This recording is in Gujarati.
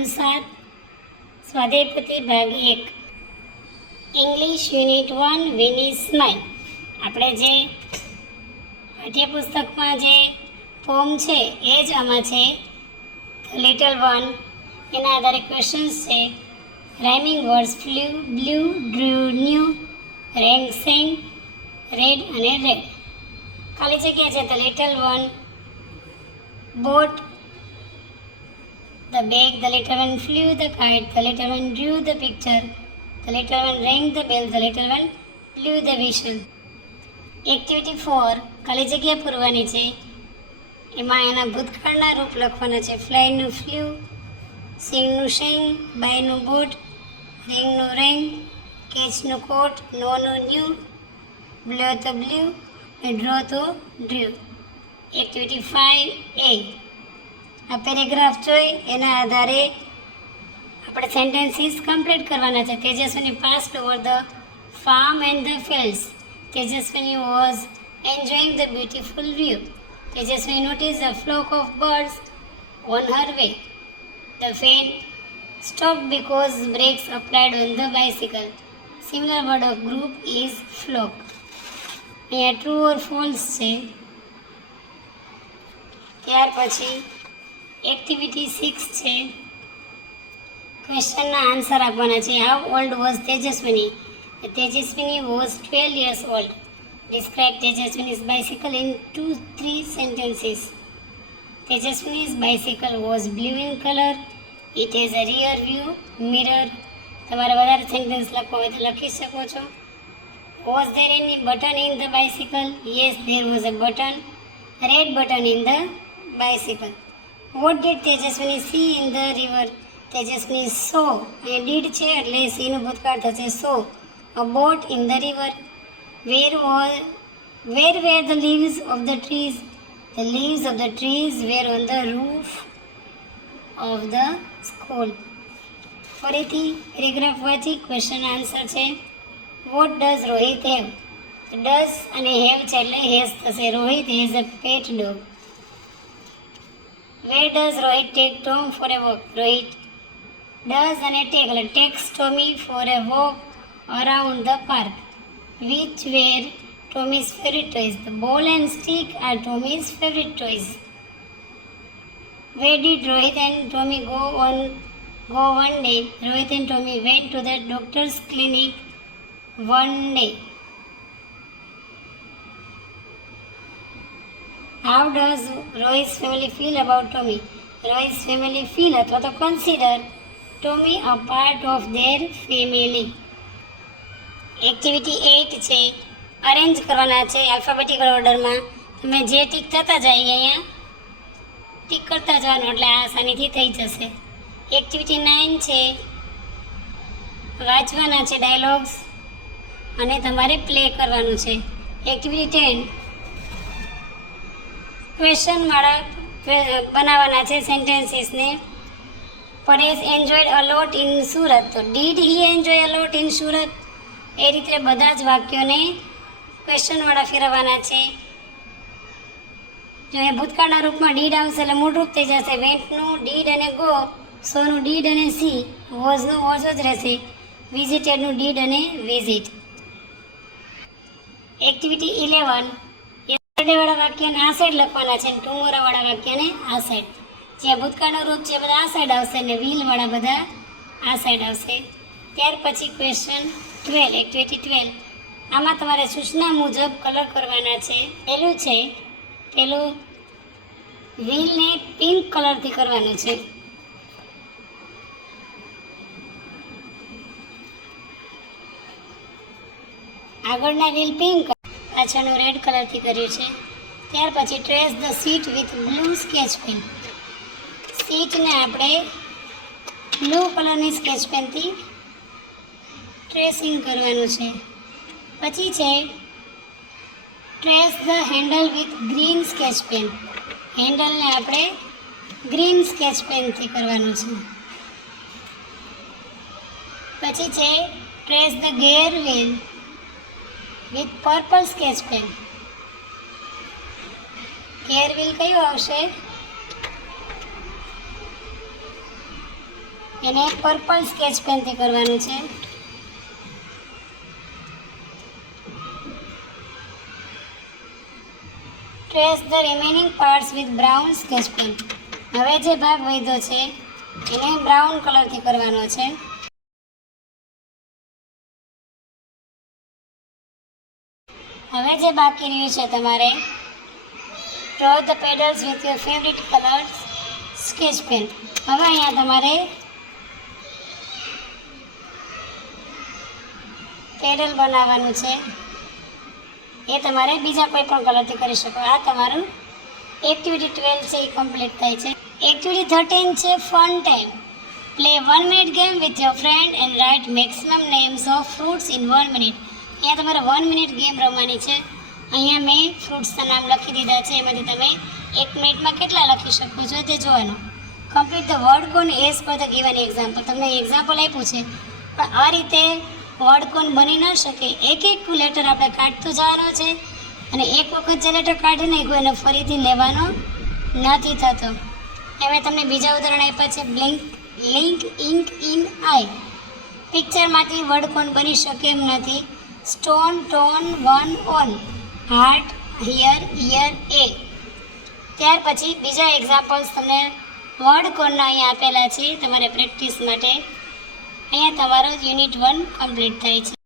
ધોરણ સાત, સ્વાધ્યાયપતિ ભાગ એક. ઇંગ્લિશ યુનિટ વન વિની સ્માઇલ આપણે જે પાઠ્યપુસ્તકમાં જે ફોર્મ છે, એ જ આમાં છે લિટલ વન એના આધારે ક્વેશ્ચન્સ છે rhyming words flu blue drew new rang red અને રેડ ખાલી જગ્યા છે the little one boat The bag, the little one flew the kite, the little one drew the picture, the little one rang the bell, the little one blew the whistle. Activity four ખાલી જગ્યા પૂરવાની છે એમાં એના ભૂતકાળના રૂપ લખવાના છે ફ્લાયનું ફ્લ્યુ સિંગનું સિંગ બાયનું બોટ રિંગનું રિંગ કેચનું કોટ નોનું ન્યૂ બ્લ્યુ તો બ્લ્યુ ડ્રો તો ડ્રુ એક્ટિવિટી ફાઇવ એ આ પેરેગ્રાફ જોઈ, એના આધારે આપણે સેન્ટેન્સીસ કમ્પ્લીટ કરવાના છે. Tejaswini passed over the farm and the fields Tejaswini was enjoying the beautiful view Tejaswi notice the flock of birds on her way the fan stop because brakes applied on the bicycle similar word of group is flock અહીંયા ટ્રુ ઓર ફોલ્સ છે ત્યાર પછી એક્ટિવિટી સિક્સ છે. ક્વેશ્ચનના આન્સર આપવાના છે. How old was Tejaswini Tejaswini was twelve years old describe Tejaswini's bicycle in two three sentences Tejaswini's bicycle was blue in colour it has a rear view mirror તમારે વધારે સેન્ટેન્સ લખવો હોય તો લખી શકો છો. Was there any button in the bicycle yes there was a button red button in the bicycle what did Tejaswini see in the river Tejaswini saw a did છે એટલે સીનું ભૂતકાળ થશે. So a boat in the river were wall were were the leaves of the trees the leaves of the trees were on the roof of the school ફરીથી પેરેગ્રાફ વાંચી ક્વેશ્ચન આન્સર છે. What does Rohit have does અને હેવ છે એટલે હેઝ થશે. Rohit has a pet dog Where does Rohit take Tom for a walk? Rohit does and take takes Tommy for a walk around the park. Which were Tommy's favorite toys? The ball and stick are Tommy's favorite toys. Where did Rohit and Tommy go on go one day? Rohit and Tommy went to the doctor's clinic one day. How does Roy's family feel about Tommy Roy's family feel અથવા તો consider Tommy a part of their family activity eight છે. અરેન્જ કરવાના છે આલ્ફાબેટિકલ ઓર્ડરમાં તમે જે ટીક થતા જાય અહીંયા ટીક કરતા જવાનું એટલે આસાનીથી થઈ જશે. એક્ટિવિટી નાઇન છે. વાંચવાના છે ડાયલોગ્સ અને તમારે પ્લે કરવાનું છે. એક્ટિવિટી ટેન ક્વેશ્ચનવાળા બનાવવાના છે સેન્ટેન્સીસને Paresh enjoyed a lot in Surat તો did he enjoy a lot in Surat એ રીતે બધા જ વાક્યોને ક્વેશ્ચનવાળા ફેરવવાના છે. જો એ ભૂતકાળના રૂપમાં ડીડ આવશે એટલે મૂળરૂપ થઈ જશે. વેન્ટનું ડીડ અને ગો સોનું ડીડ અને સી વોઝનું વોઝ જ રહેશે. વિઝિટેડનું ડીડ અને વિઝિટ એક્ટિવિટી ઇલેવન યસ્ટરડેવાળા વાક્યને આ સાઈડ લખવાના છે અને ટુમોરાવાળા વાક્યને આ સાઈડ જ્યાં ભૂતકાળનું રૂપ છે બધા આ સાઈડ આવશે અને વ્હીલવાળા બધા આ સાઈડ આવશે. ત્યાર પછી ક્વેશ્ચન ટ્વેલ્વ એક્ટિવિટી ટ્વેલ્વ આમાં તમારે સૂચના મુજબ કલર કરવાના છે. પહેલું છે પેલું વ્હીલને પિંક કલરથી કરવાનું છે. આગળના વ્હીલ પિંક પાછળનું રેડ કલરથી કર્યું છે. ત્યાર પછી trace the seat with blue sketch pen સીટને આપણે બ્લુ કલરની સ્કેચ પેનથી ટ્રેસિંગ કરવાનું છે. પછી છે trace the handle with green sketch pen હેન્ડલને આપણે ગ્રીન સ્કેચ પેનથી કરવાનું છે. પછી છે trace the gear wheel with purple sketch pen gear wheel કયું આવશે એને પર્પલ સ્કેચ પેનથી કરવાનું છે. Trace the remaining parts with brown sketch pen હવે જે ભાગ વધ્યો છે, એને બ્રાઉન કલરથી કરવાનો છે. હવે જે બાકી રહ્યું છે તમારે draw the pedals with your favourite colours sketch pen હવે અહીંયા તમારે પેડલ બનાવવાનું છે. એ તમારે બીજા કોઈ પણ કલરથી કરી શકો. આ તમારું એક્ટિવિટી ટ્વેલ્વ છે, એ કમ્પ્લીટ થાય છે. એક્ટિવિટી થર્ટીન છે fun time play one minute game with your friend and write maximum names of fruits in one minute અહીંયા તમારે વન મિનિટ ગેમ રમવાની છે. અહીંયા મેં ફ્રૂટ્સના નામ લખી દીધા છે. એમાંથી તમે એક મિનિટમાં કેટલા લખી શકો છો તે જોવાનું. Complete the word cone as per the given example તમને એક્ઝામ્પલ આપ્યું છે. પણ આ રીતે વર્ડ કોન બની ન શકે. એક એક લેટર આપણે કાઢતું જવાનું છે. અને એક વખત જે લેટર કાઢી નાખ્યું એને ફરીથી લેવાનો નથી થતો. એમાં તમને બીજા ઉદાહરણ આપ્યા છે. Blink link ink in I પિક્ચરમાંથી word કોણ બની શકે એમ નથી. Stone tone one on heart hear ear એ ત્યાર પછી બીજા એક્ઝામ્પલ્સ તમને વર્ડ કોણના અહીંયા આપેલા છે તમારે પ્રેક્ટિસ માટે. અહીંયા તમારો યુનિટ વન કમ્પ્લીટ થાય છે.